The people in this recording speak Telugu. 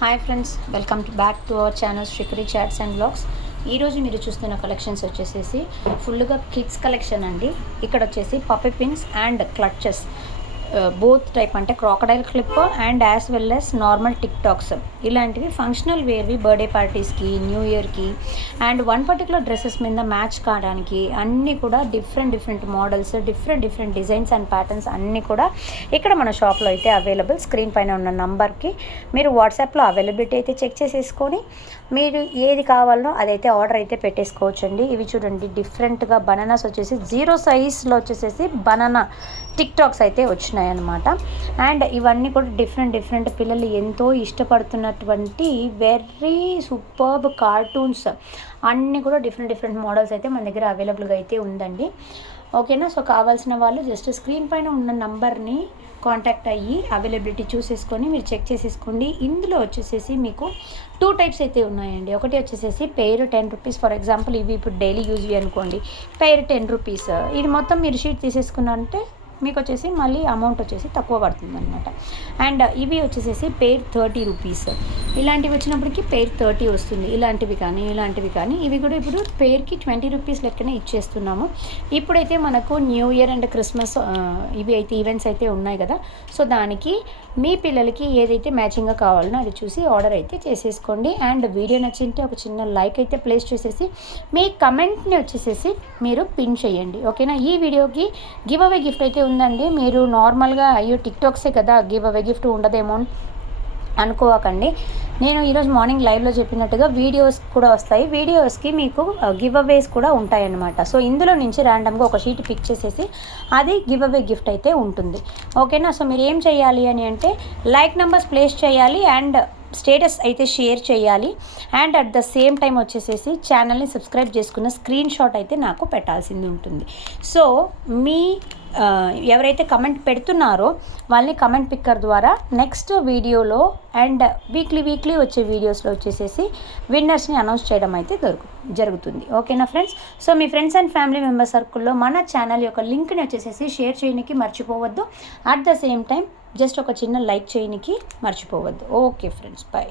Hi friends, welcome back to our channel Srikari chats and blogs. ఈరోజు మీరు చూస్తున్న కలెక్షన్స్ వచ్చేసేసి ఫుల్గా కిడ్స్ కలెక్షన్ అండి. ఇక్కడ వచ్చేసి puppy pins and clutches both type, అంటే crocodile clip and as well as normal tic tacs, ఇలాంటివి ఫంక్షనల్ వేర్వి బర్త్డే పార్టీస్కి, న్యూ ఇయర్కి అండ్ వన్ పర్టికులర్ డ్రెస్సెస్ మీద మ్యాచ్ కావడానికి అన్నీ కూడా different models, different designs and patterns అన్నీ కూడా ఇక్కడ మన షాప్లో అయితే అవైలబుల్. స్క్రీన్ పైన ఉన్న నంబర్కి మీరు వాట్సాప్లో అవైలబిలిటీ అయితే చెక్ చేసేసుకొని మీరు ఏది కావాలనో అదైతే ఆర్డర్ అయితే పెట్టేసుకోవచ్చండి. ఇవి చూడండి, డిఫరెంట్గా బనానాస్ వచ్చేసి 0 సైజ్లో వచ్చేసేసి బనానా టిక్ టాక్స్ అయితే వచ్చినాయి అన్నమాట. అండ్ ఇవన్నీ కూడా డిఫరెంట్ పిల్లలు ఎంతో ఇష్టపడుతున్నటువంటి వెరీ సూపర్బ్ కార్టూన్స్ అన్నీ కూడా డిఫరెంట్ మోడల్స్ అయితే మన దగ్గర అవైలబుల్గా అయితే ఉందండి. ఓకేనా? సో కావాల్సిన వాళ్ళు జస్ట్ స్క్రీన్ పైన ఉన్న నంబర్ని కాంటాక్ట్ అయ్యి అవైలబిలిటీ చూసేసుకొని మీరు చెక్ చేసేసుకోండి. ఇందులో వచ్చేసేసి మీకు 2 టైప్స్ అయితే ఉన్నాయండి. ఒకటి వచ్చేసేసి పెయిర్ 10 రూపీస్. ఫర్ ఎగ్జాంపుల్ ఇవి ఇప్పుడు డైలీ యూజ్వి అనుకోండి, పెయిర్ 10 రూపీస్. ఇది మొత్తం మీరు షీట్ తీసేసుకున్నారంటే మీకు వచ్చేసి మళ్ళీ అమౌంట్ వచ్చేసి తక్కువ పడుతుంది అనమాట. అండ్ ఇవి వచ్చేసేసి పెయిర్ 30 రూపీస్. ఇలాంటివి వచ్చినప్పటికీ పెయిర్ 30 వస్తుంది. ఇలాంటివి కానీ ఇవి కూడా ఇప్పుడు పెయిర్కి 20 రూపీస్ లెక్కనే ఇచ్చేస్తున్నాము. ఇప్పుడైతే మనకు న్యూ ఇయర్ అండ్ క్రిస్మస్ ఇవి అయితే ఈవెంట్స్ అయితే ఉన్నాయి కదా. సో దానికి మీ పిల్లలకి ఏదైతే మ్యాచింగ్గా కావాలనో అది చూసి ఆర్డర్ అయితే చేసేసుకోండి. అండ్ వీడియో నచ్చింటే ఒక చిన్న లైక్ అయితే ప్లేస్ చేసేసి మీ కమెంట్ని వచ్చేసేసి మీరు పిన్ చేయండి. ఓకేనా? ఈ వీడియోకి గివ్ అవే గిఫ్ట్ అయితే ఉందండి. మీరు నార్మల్గా అయ్యో టిక్ టాక్సే కదా గివ్ అవే గిఫ్ట్ ఉండదేమో అనుకోకండి. నేను ఈరోజు మార్నింగ్ లైవ్లో చెప్పినట్టుగా వీడియోస్ కూడా వస్తాయి. వీడియోస్కి మీకు గివ్ అవేస్ కూడా ఉంటాయన్నమాట. సో ఇందులో నుంచి ర్యాండమ్గా ఒక షీట్ పిక్ చేసేసి అది గివ్ అవే గిఫ్ట్ అయితే ఉంటుంది. ఓకేనా? సో మీరు ఏం చేయాలి అని అంటే లైక్ నెంబర్స్ ప్లేస్ చేయాలి అండ్ స్టేటస్ అయితే షేర్ చేయాలి. And at the same time వచ్చేసేసి ఛానల్ని సబ్స్క్రైబ్ చేసుకున్న స్క్రీన్ షాట్ అయితే నాకు పెట్టాల్సింది ఉంటుంది. సో మీ ఎవరైతే కమెంట్ పెడుతున్నారో వాళ్ళని కమెంట్ పిక్కర్ ద్వారా నెక్స్ట్ వీడియోలో అండ్ వీక్లీ వచ్చే వీడియోస్లో వచ్చేసేసి విన్నర్స్ని అనౌన్స్ చేయడం అయితే జరుగుతుంది. ఓకేనా ఫ్రెండ్స్? సో మీ ఫ్రెండ్స్ అండ్ ఫ్యామిలీ మెంబర్ సర్కిల్లో మన ఛానల్ యొక్క లింక్ని వచ్చేసేసి షేర్ చేయడానికి మర్చిపోవద్దు. At the same time just ఒక చిన్న లైక్ చేయడానికి మర్చిపోవద్దు. Okay friends, bye.